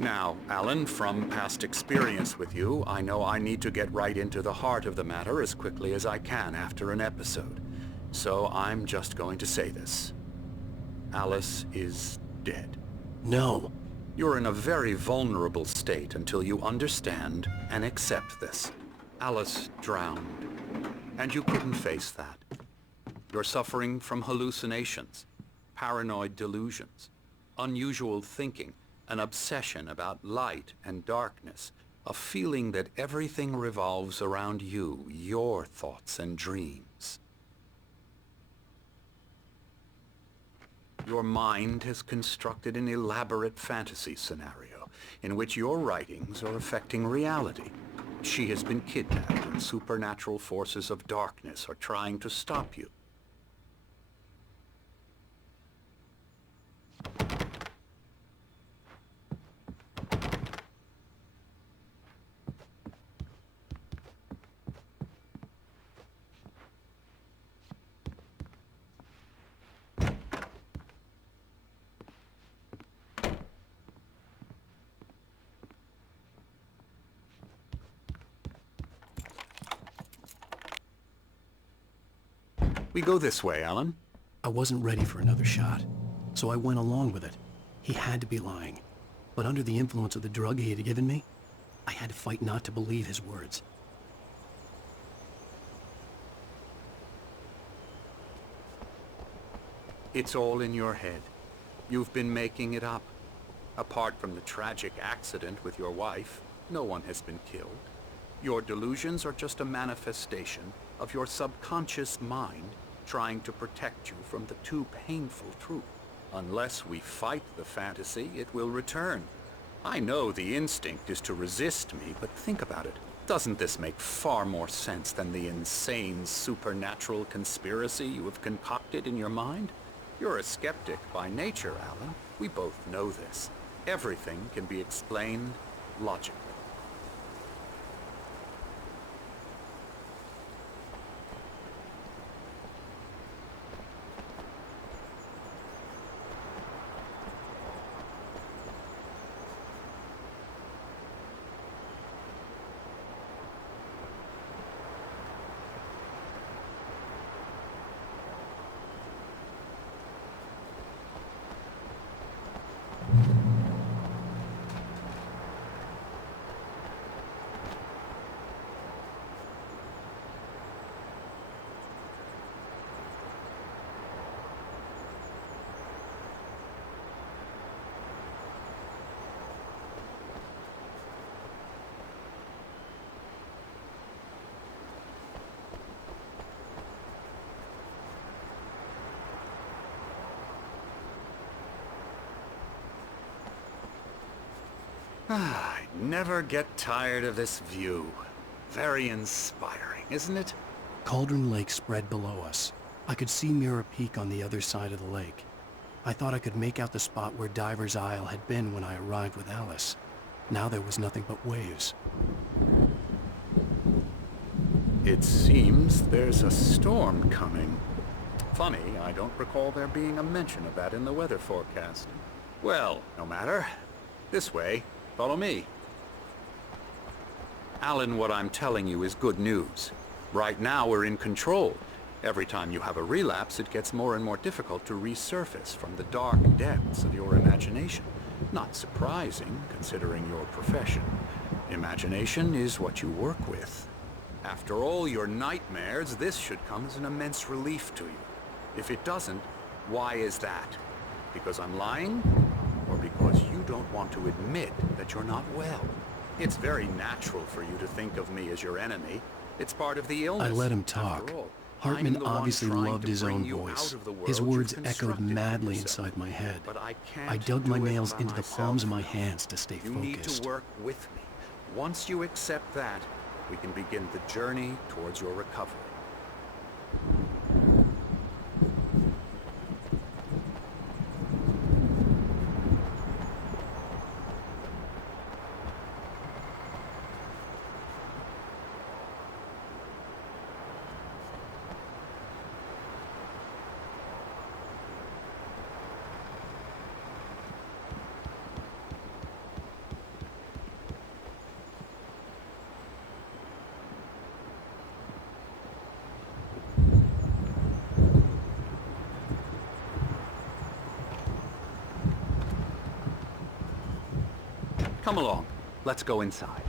Now, Alan, from past experience with you, I know I need to get right into the heart of the matter as quickly as I can after an episode. So I'm just going to say this. Alice is dead. No. You're in a very vulnerable state until you understand and accept this. Alice drowned, and you couldn't face that. You're suffering from hallucinations, paranoid delusions, unusual thinking, an obsession about light and darkness, a feeling that everything revolves around you, your thoughts and dreams. Your mind has constructed an elaborate fantasy scenario in which your writings are affecting reality. She has been kidnapped and supernatural forces of darkness are trying to stop you. We go this way, Alan. I wasn't ready for another shot, so I went along with it. He had to be lying. But under the influence of the drug he had given me, I had to fight not to believe his words. It's all in your head. You've been making it up. Apart from the tragic accident with your wife, no one has been killed. Your delusions are just a manifestation of your subconscious mind trying to protect you from the too painful truth. Unless we fight the fantasy, it will return. I know the instinct is to resist me, but think about it. Doesn't this make far more sense than the insane supernatural conspiracy you have concocted in your mind? You're a skeptic by nature, Alan. We both know this. Everything can be explained logically. I never get tired of this view. Very inspiring, isn't it? Cauldron Lake spread below us. I could see Mirror Peak on the other side of the lake. I thought I could make out the spot where Diver's Isle had been when I arrived with Alice. Now there was nothing but waves. It seems there's a storm coming. Funny, I don't recall there being a mention of that in the weather forecast. Well, no matter. This way. Follow me. Alan, what I'm telling you is good news. Right now we're in control. Every time you have a relapse, it gets more and more difficult to resurface from the dark depths of your imagination. Not surprising, considering your profession. Imagination is what you work with. After all your nightmares, this should come as an immense relief to you. If it doesn't, why is that? Because I'm lying? Or because you don't want to admit that you're not well? It's very natural for you to think of me as your enemy. It's part of the illness. I let him talk. Hartman obviously loved his own voice. His words echoed madly inside my head. I dug my nails into the palms of my hands to stay focused. You need to work with me. Once you accept that, we can begin the journey towards your recovery. Come along. Let's go inside.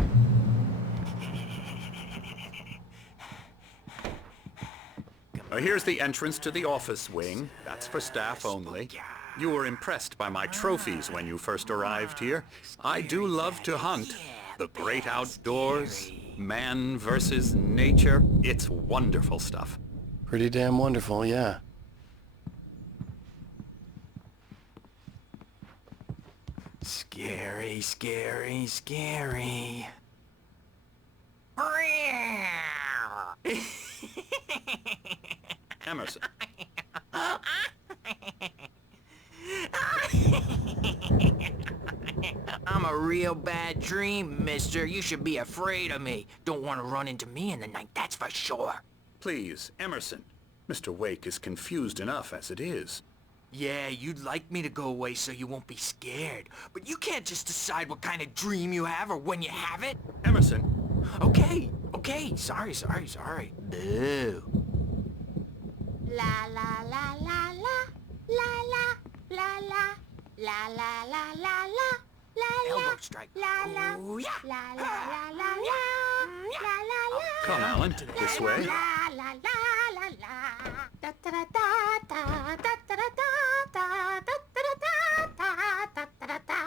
Here's the entrance to the office wing. That's for staff only. You were impressed by my trophies when you first arrived here. I do love to hunt. The great outdoors, man versus nature. It's wonderful stuff. Pretty damn wonderful, yeah. Scary, scary, scary. Emerson. I'm a real bad dream, mister. You should be afraid of me. Don't want to run into me in the night, that's for sure. Please, Emerson. Mr. Wake is confused enough as it is. Yeah, you'd like me to go away so you won't be scared. But you can't just decide what kind of dream you have or when you have it. Emerson. Okay, sorry. Boo. La la la la la la la la la la la la la la Elbow strike. la la Ooh, yeah. la la la la la la la. Come, Alan. This way. La la la la la. Da da da da da da da da da da da da da da da.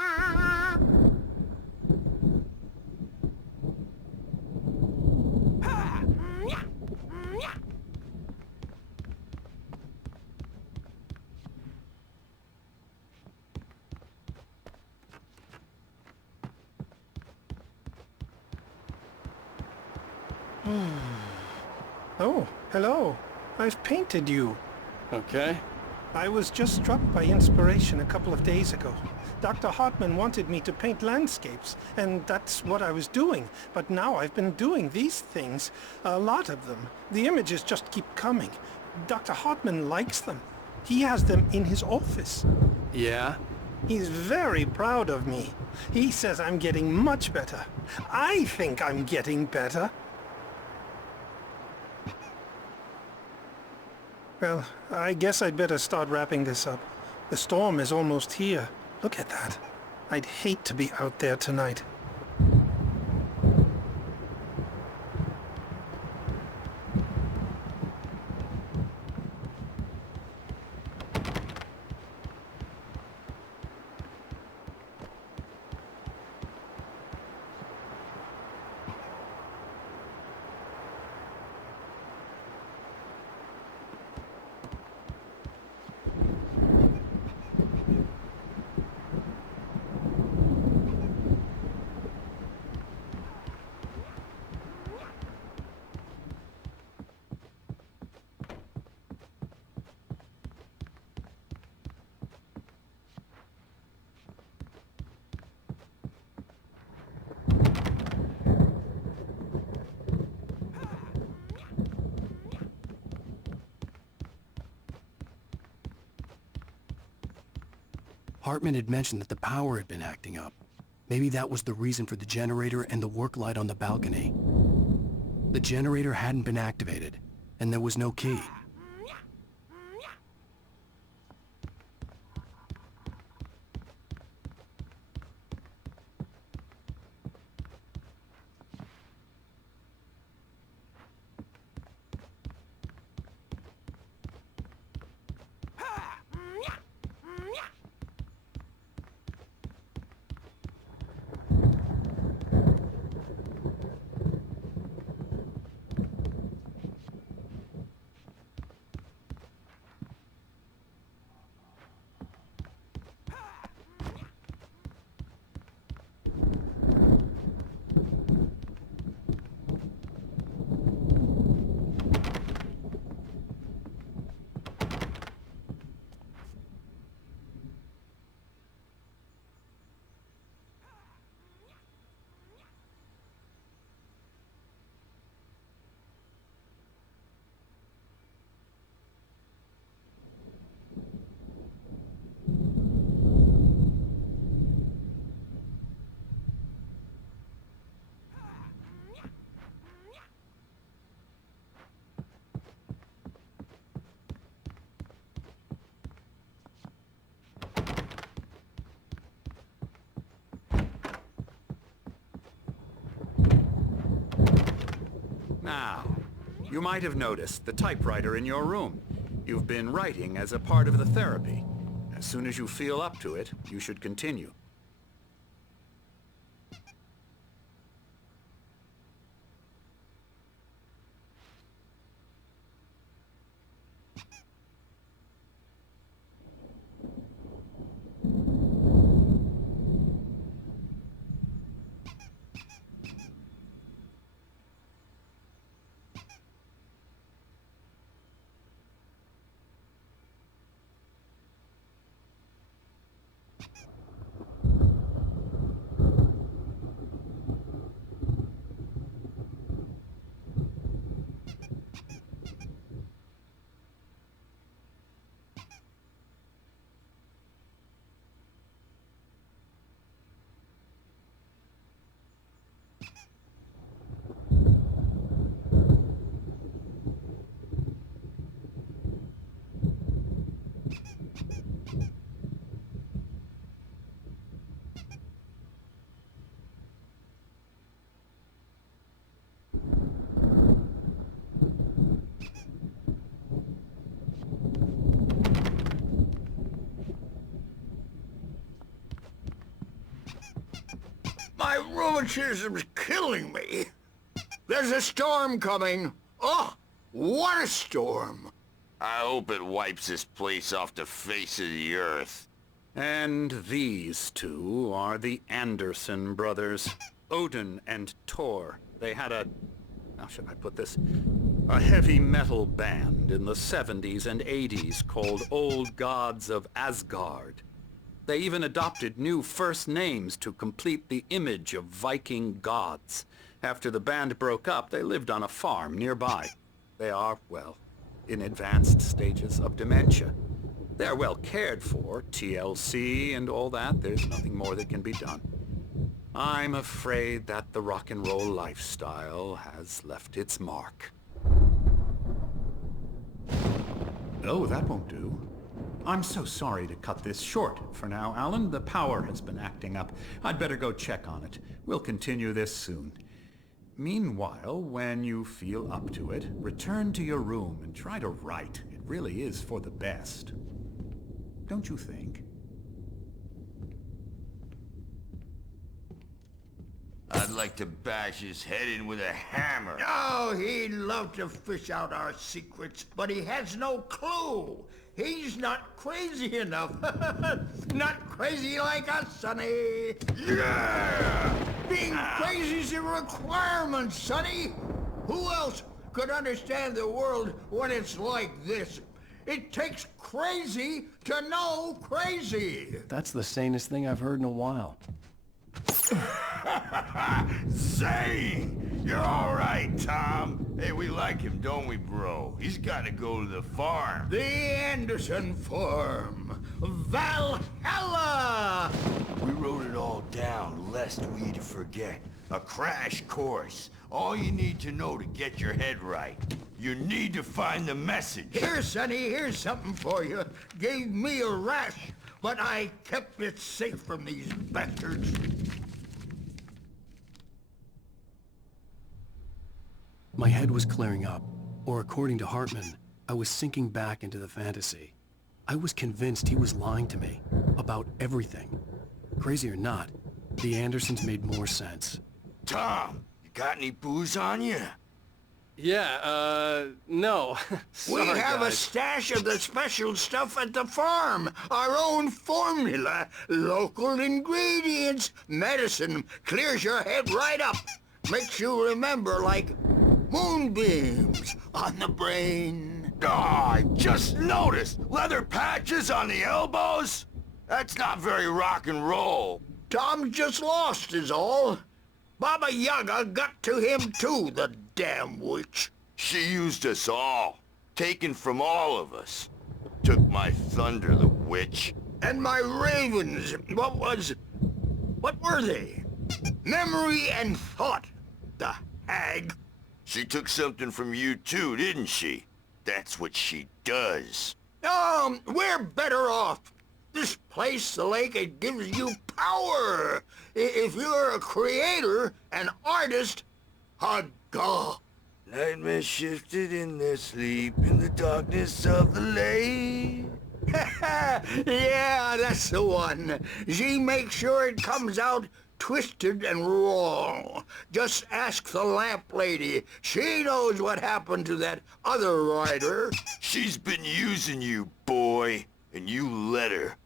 Oh, hello. I've painted you. Okay. I was just struck by inspiration a couple of days ago. Dr. Hartman wanted me to paint landscapes, and that's what I was doing. But now I've been doing these things, a lot of them. The images just keep coming. Dr. Hartman likes them. He has them in his office. Yeah? He's very proud of me. He says I'm getting much better. I think I'm getting better. Well, I guess I'd better start wrapping this up. The storm is almost here. Look at that. I'd hate to be out there tonight. Hartman had mentioned that the power had been acting up. Maybe that was the reason for the generator and the work light on the balcony. The generator hadn't been activated, and there was no key. You might have noticed the typewriter in your room. You've been writing as a part of the therapy. As soon as you feel up to it, you should continue. My rheumatism's killing me. There's a storm coming. Oh, what a storm. I hope it wipes this place off the face of the earth. And these two are the Anderson brothers, Odin and Thor. They had a... how should I put this? A heavy metal band in the 70s and 80s called Old Gods of Asgard. They even adopted new first names to complete the image of Viking gods. After the band broke up, they lived on a farm nearby. They are, well, in advanced stages of dementia. They're well cared for, TLC and all that. There's nothing more that can be done. I'm afraid that the rock and roll lifestyle has left its mark. Oh, that won't do. I'm so sorry to cut this short for now, Alan. The power has been acting up. I'd better go check on it. We'll continue this soon. Meanwhile, when you feel up to it, return to your room and try to write. It really is for the best. Don't you think? I'd like to bash his head in with a hammer. Oh, he'd love to fish out our secrets, but he has no clue. He's not crazy enough. Not crazy like us, Sonny. Yeah! Being crazy's a requirement, Sonny. Who else could understand the world when it's like this? It takes crazy to know crazy. That's the sanest thing I've heard in a while. Zane! You're all right, Tom. Hey, we like him, don't we, bro? He's got to go to the farm. The Anderson Farm. Valhalla! We wrote it all down, lest we'd forget. A crash course. All you need to know to get your head right. You need to find the message. Here, Sonny, here's something for you. Gave me a rash, but I kept it safe from these bastards. My head was clearing up, or according to Hartman, I was sinking back into the fantasy. I was convinced he was lying to me about everything. Crazy or not, the Andersons made more sense. Tom, you got any booze on you? Yeah, no. We Sorry, have a guys. stash of the special stuff at the farm. Our own formula. Local ingredients. Medicine clears your head right up. Makes you remember like moonbeams on the brain. Oh, I just noticed! Leather patches on the elbows? That's not very rock and roll. Tom just lost is all. Baba Yaga got to him too, the damn witch. She used us all. Taken from all of us. Took my thunder, the witch. And my ravens, what were they? Memory and thought, the hag. She took something from you too, didn't she? That's what she does. We're better off. This place, the lake, it gives you power. If you're a creator, an artist, a god. Nightmare shifted in their sleep in the darkness of the lake. Yeah, that's the one. She makes sure it comes out twisted and wrong. Just ask the lamp lady. She knows what happened to that other rider. She's been using you, boy, and you let her.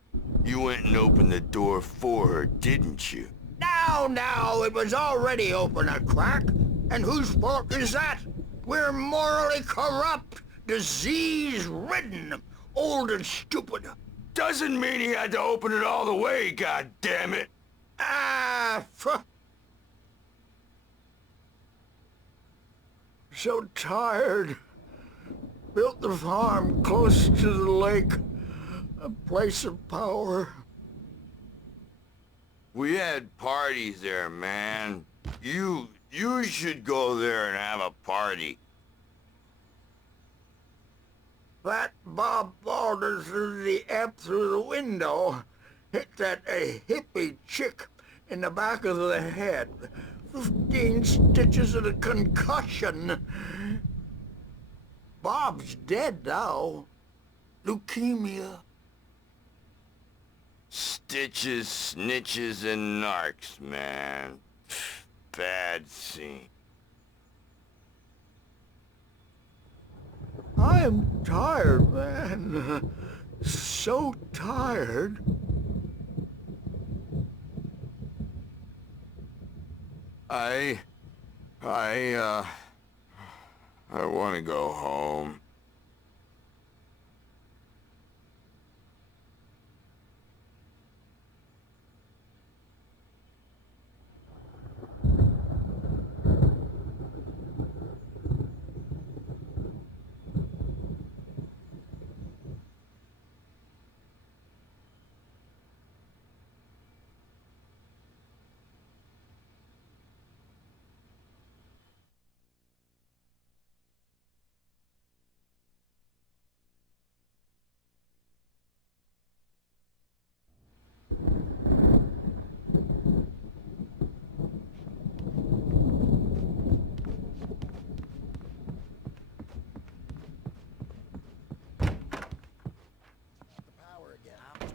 You went and opened the door for her, didn't you? Now, it was already open a crack. And whose fault is that? We're morally corrupt, disease-ridden, old and stupid. Doesn't mean he had to open it all the way, goddammit. So tired. Built the farm close to the lake. A place of power. We had parties there, man. You should go there and have a party. That Bob Balder threw the F through the window. Hit that hippie chick in the back of the head. 15 stitches and a concussion. Bob's dead now. Leukemia. Stitches, snitches, and narcs, man. Bad scene. I am tired, man. So tired. I want to go home.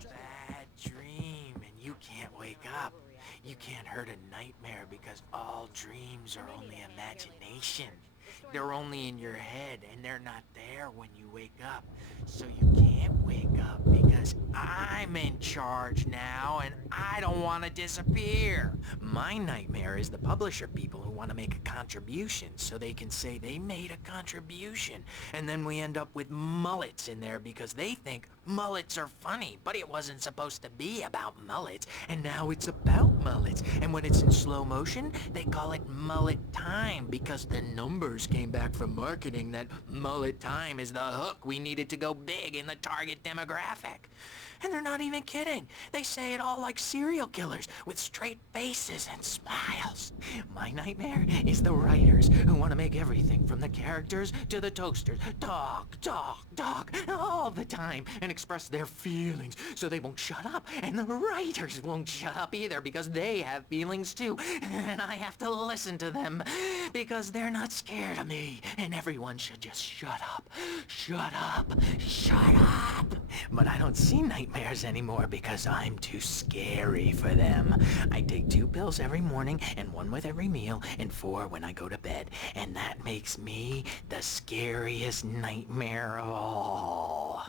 Bad dream, and you can't wake up. You can't hurt a nightmare because all dreams are only imagination. They're only in your head, and they're not there when you wake up. So you can't wake up because I'm in charge now, and I don't want to disappear. My nightmare is the publisher people who want to make a contribution so they can say they made a contribution. And then we end up with mullets in there because they think mullets are funny, but it wasn't supposed to be about mullets, and now it's about mullets. And when it's in slow motion, they call it mullet time because the numbers came back from marketing that mullet time is the hook we needed to go big in the target demographic. And they're not even kidding. They say it all like serial killers with straight faces and smiles. My nightmare is the writers who want to make everything from the characters to the toasters talk all the time and express their feelings so they won't shut up. And the writers won't shut up either because they have feelings too. And I have to listen to them because they're not scared of me. And everyone should just shut up. Shut up. Shut up. But I don't see nightmares anymore because I'm too scary for them. I take 2 pills every morning and 1 with every meal and 4 when I go to bed. And that makes me the scariest nightmare of all.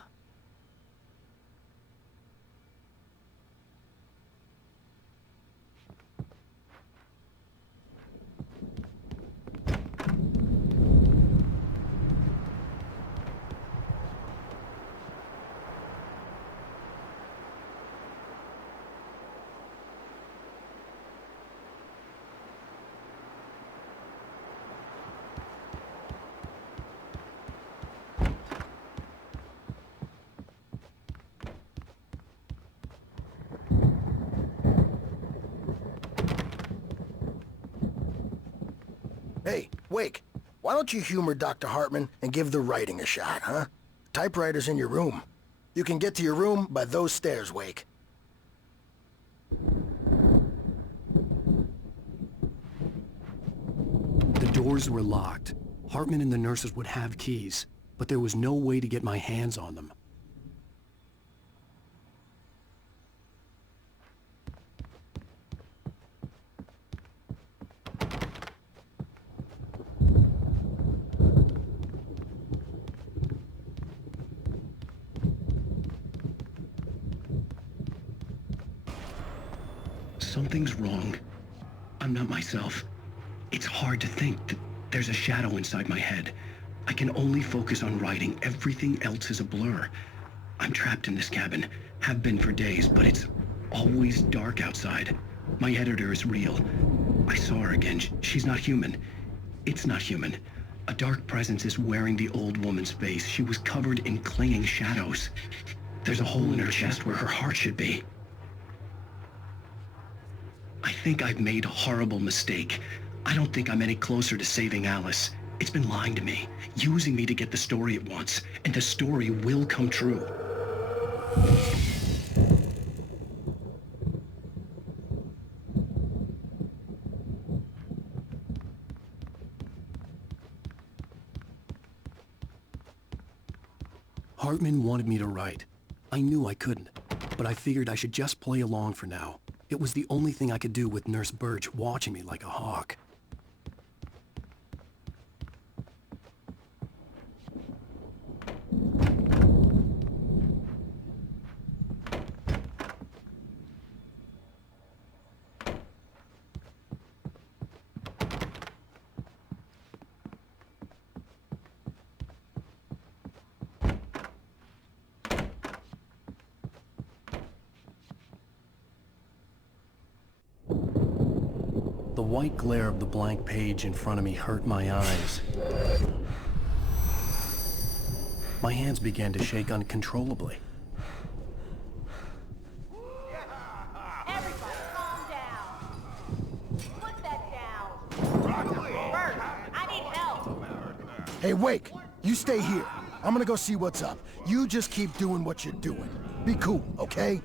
Hey, Wake, why don't you humor Dr. Hartman and give the writing a shot, huh? Typewriter's in your room. You can get to your room by those stairs, Wake. The doors were locked. Hartman and the nurses would have keys, but there was no way to get my hands on them. Something's wrong. I'm not myself. It's hard to think that there's a shadow inside my head. I can only focus on writing. Everything else is a blur. I'm trapped in this cabin. Have been for days, but it's always dark outside. My editor is real. I saw her again. She's not human. It's not human. A dark presence is wearing the old woman's face. She was covered in clinging shadows. There's a hole in her chest where her heart should be. I think I've made a horrible mistake. I don't think I'm any closer to saving Alice. It's been lying to me, using me to get the story it wants, and the story will come true. Hartman wanted me to write. I knew I couldn't, but I figured I should just play along for now. It was the only thing I could do with Nurse Birch watching me like a hawk. The white glare of the blank page in front of me hurt my eyes. My hands began to shake uncontrollably. Everybody, calm down. Put that down. Bert, I need help. Hey, Wake, you stay here. I'm gonna go see what's up. You just keep doing what you're doing. Be cool, okay?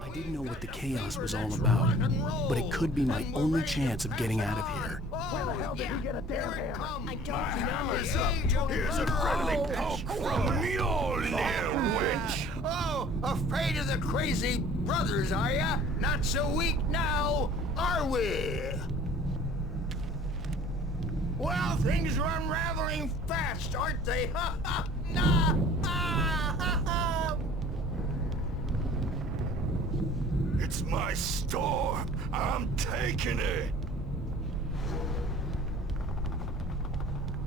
I didn't know what the chaos was all about, but it could be my only chance of getting out of here. Where the hell did he get a damn hammer? I don't know. Here's a friendly poke from Mjolnir, witch! Oh, afraid of the crazy brothers, are ya? Not so weak now, are we? Well, things are unraveling fast, aren't they? Ha ha! Nah! Ah, ha ha! It's my storm. I'm taking it.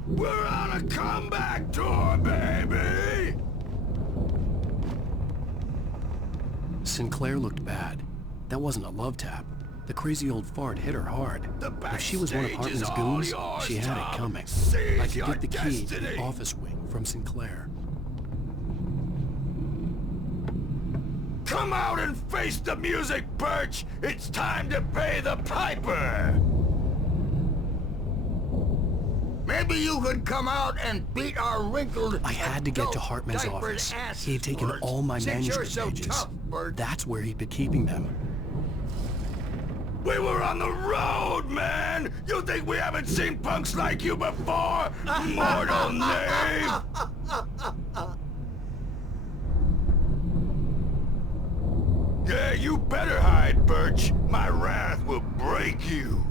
We're on a comeback tour, baby! Sinclair looked bad. That wasn't a love tap. The crazy old fart hit her hard. If she was one of backstage is Hartman's all goons, yours, she had it Tom. coming. Seize I could your get the key to the destiny. office wing from Sinclair. Come out and face the music, Birch! It's time to pay the piper! Maybe you could come out and beat our wrinkled... I had to get to adult Hartman's diapered office. asses, He had taken Bert. all my Since you're manuscript so pages. tough, Bert. That's where he'd been keeping them. We were on the road, man! You think we haven't seen punks like you before? Mortal knave! Yeah, you better hide, Birch. My wrath will break you.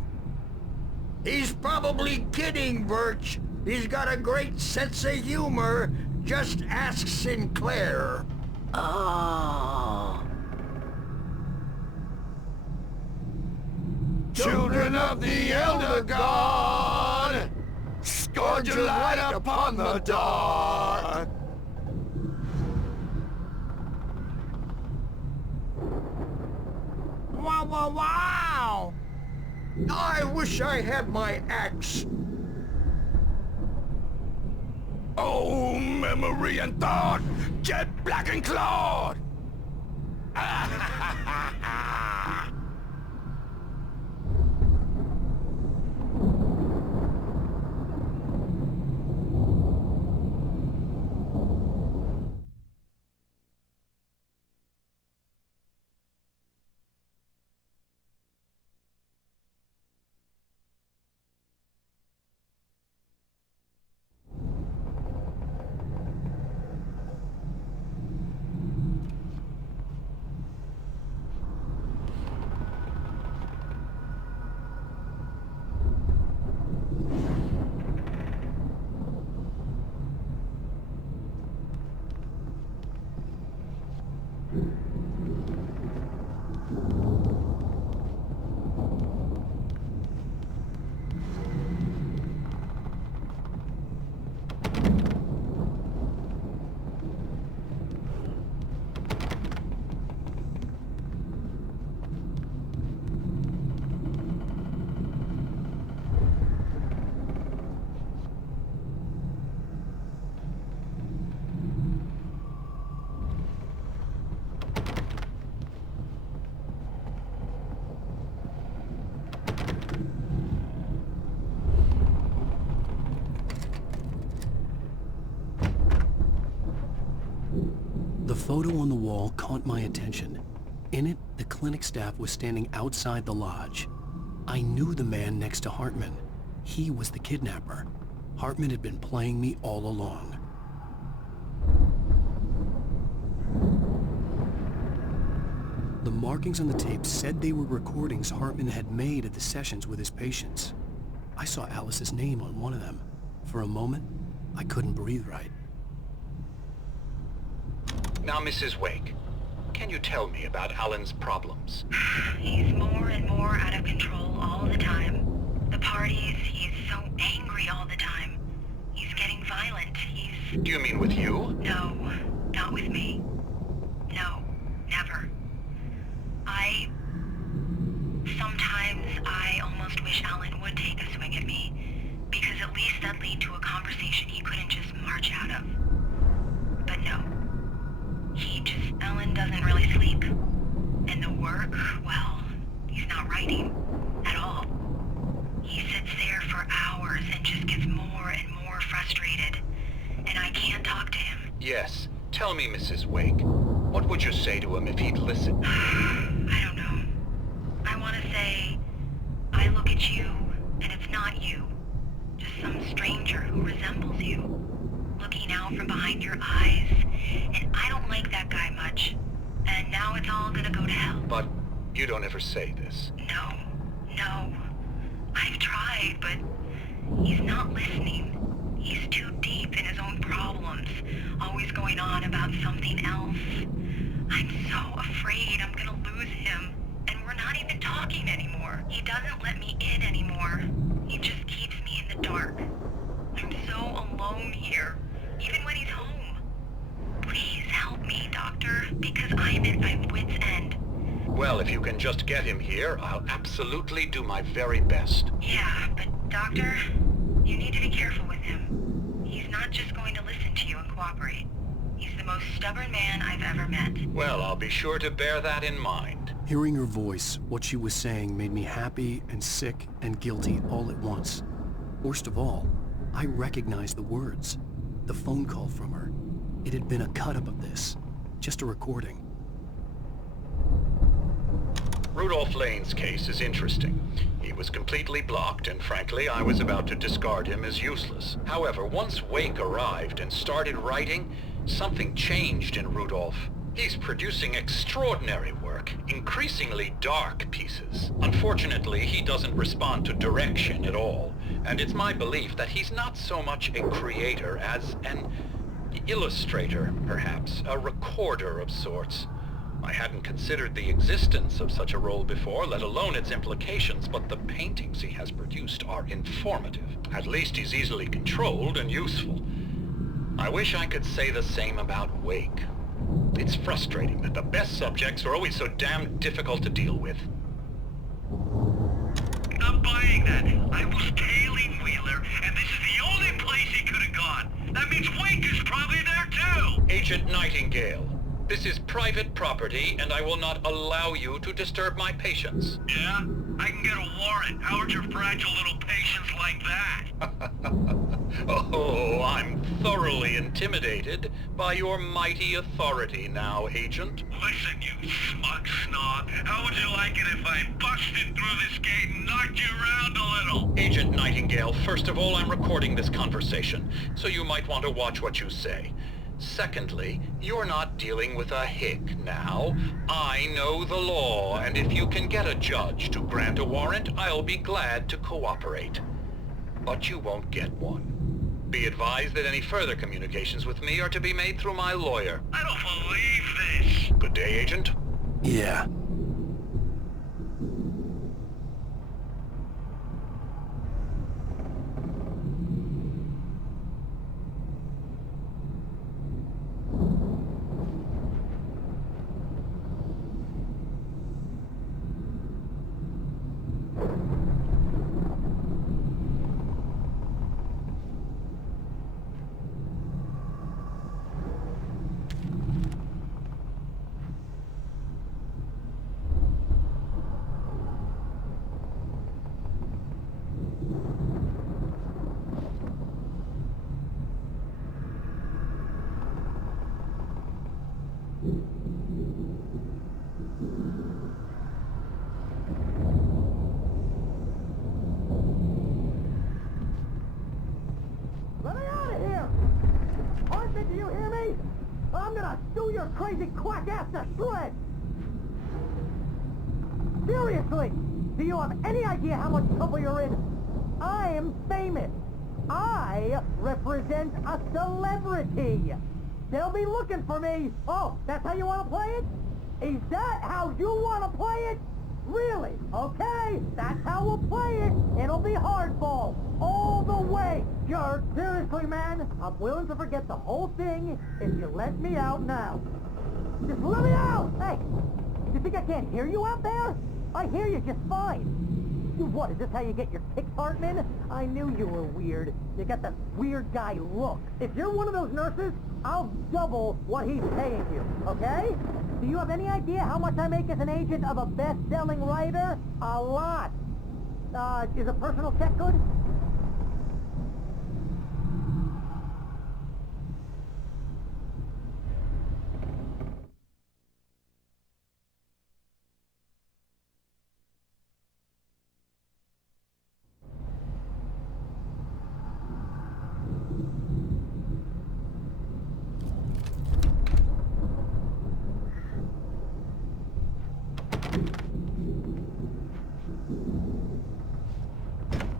He's probably kidding, Birch. He's got a great sense of humor. Just ask Sinclair. Oh. Children of the Elder God, scourge your light upon the dark. Wow, wow, wow! I wish I had my axe. Oh, memory and thought, get black and clawed! The photo on the wall caught my attention. In it, the clinic staff was standing outside the lodge. I knew the man next to Hartman. He was the kidnapper. Hartman had been playing me all along. The markings on the tape said they were recordings Hartman had made at the sessions with his patients. I saw Alice's name on one of them. For a moment, I couldn't breathe right. Now, Mrs. Wake, can you tell me about Alan's problems? He's more and more out of control all the time. The parties, he's so angry all the time. He's getting violent. Do you mean with you? No, not with me. No, never. Sometimes I almost wish Alan would take a swing at me, because at least that'd lead to a conversation he couldn't just march out of. But no. Alan doesn't really sleep. And the work, well, he's not writing at all. He sits there for hours and just gets more and more frustrated. And I can't talk to him. Yes. Tell me, Mrs. Wake, what would you say to him if he'd listen? I don't know. I want to say, I look at you, and it's not you. Just some stranger who resembles you. Looking out from behind your eyes, and I don't like that guy much. And now it's all gonna go to hell. But you don't ever say this. No. I've tried, but he's not listening. He's too deep in his own problems, always going on about something else. I'm so afraid I'm gonna lose him, and we're not even talking anymore. He doesn't let me in anymore. He just keeps me in the dark. I'm so alone here, even when he's home. Please help me, Doctor, because I'm at my wit's end. Well, if you can just get him here, I'll absolutely do my very best. Yeah, but Doctor, you need to be careful with him. He's not just going to listen to you and cooperate. He's the most stubborn man I've ever met. Well, I'll be sure to bear that in mind. Hearing her voice, what she was saying made me happy and sick and guilty all at once. Worst of all, I recognized the words. The phone call from her. It had been a cut-up of this. Just a recording. Rudolph Lane's case is interesting. He was completely blocked, and frankly, I was about to discard him as useless. However, once Wake arrived and started writing, something changed in Rudolph. He's producing extraordinary work, increasingly dark pieces. Unfortunately, he doesn't respond to direction at all, and it's my belief that he's not so much a creator as an illustrator, perhaps, a recorder of sorts. I hadn't considered the existence of such a role before, let alone its implications, but the paintings he has produced are informative. At least he's easily controlled and useful. I wish I could say the same about Wake. It's frustrating that the best subjects are always so damn difficult to deal with. Not buying that. I was tailing Wheeler, and this is the only place he could have gone. That means Wake is probably there too! Agent Nightingale, this is private property, and I will not allow you to disturb my patients. Yeah? I can get a warrant. How would your fragile little patients like that? Oh, I'm thoroughly intimidated by your mighty authority now, Agent. Listen, you smug snob. How would you like it if I busted through this gate and knocked you around a little? Agent Nightingale, first of all, I'm recording this conversation, so you might want to watch what you say. Secondly, you're not dealing with a hick now. I know the law, and if you can get a judge to grant a warrant, I'll be glad to cooperate. But you won't get one. Be advised that any further communications with me are to be made through my lawyer. I don't believe this. Good day, Agent. Yeah. Let me out of here! Hartman, do you hear me? I'm gonna sue your crazy quack ass to shreds! Seriously! Do you have any idea how much trouble you're in? I am famous. I represent a celebrity. They'll be looking for me. Oh, that's how you want to play it? Is that how you want to play it? Really? Okay, that's how we'll play it. It'll be hardball. All the way, jerk. Seriously, man, I'm willing to forget the whole thing if you let me out now. Just let me out! Hey, you think I can't hear you out there? I hear you just fine. What, is this how you get your kicks, Hartman? I knew you were weird. You got that weird guy look. If you're one of those nurses, I'll double what he's paying you, okay? Do you have any idea how much I make as an agent of a best-selling writer? A lot. Is a personal check good?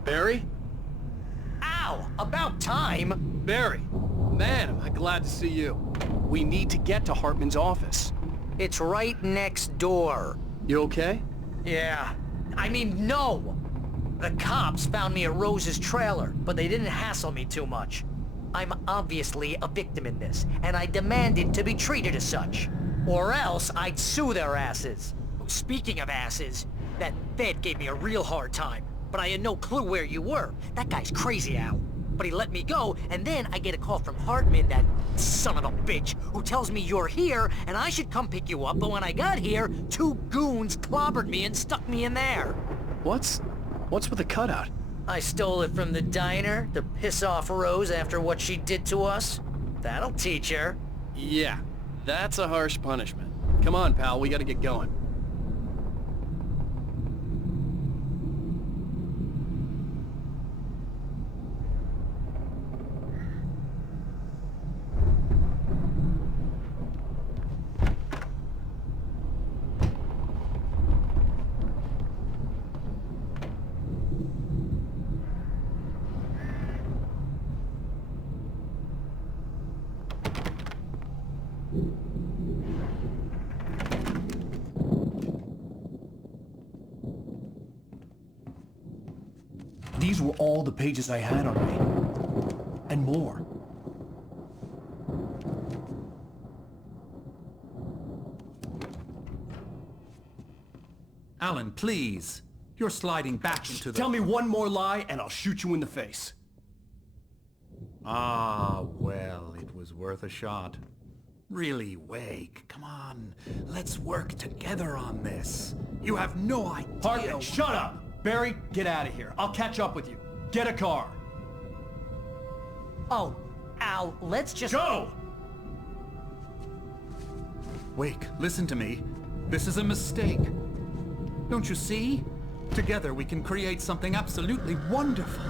Barry? Ow! About time! Barry! Man, am I glad to see you. We need to get to Hartman's office. It's right next door. You okay? Yeah. I mean, no! The cops found me at Rose's trailer, but they didn't hassle me too much. I'm obviously a victim in this, and I demanded to be treated as such. Or else I'd sue their asses. Speaking of asses, that Fed gave me a real hard time, but I had no clue where you were. That guy's crazy, Al. But he let me go, and then I get a call from Hartman, that son of a bitch, who tells me you're here, and I should come pick you up, but when I got here, 2 goons clobbered me and stuck me in there. What's with the cutout? I stole it from the diner to piss off Rose after what she did to us. That'll teach her. Yeah, that's a harsh punishment. Come on, pal, we gotta get going. These were all the pages I had on me. And more. Alan, please. You're sliding back into the... Tell me one more lie and I'll shoot you in the face. Ah, well, it was worth a shot. Really, Wake, come on. Let's work together on this. You have no idea... Hartman, shut up! Barry, get out of here. I'll catch up with you. Get a car. Oh, Al, let's just... Go! Wake, listen to me. This is a mistake. Don't you see? Together we can create something absolutely wonderful.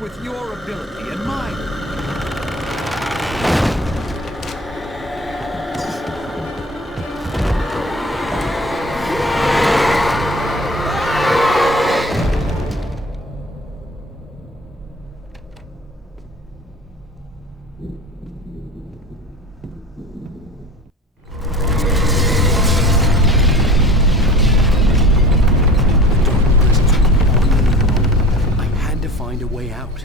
With your ability and mine. A way out.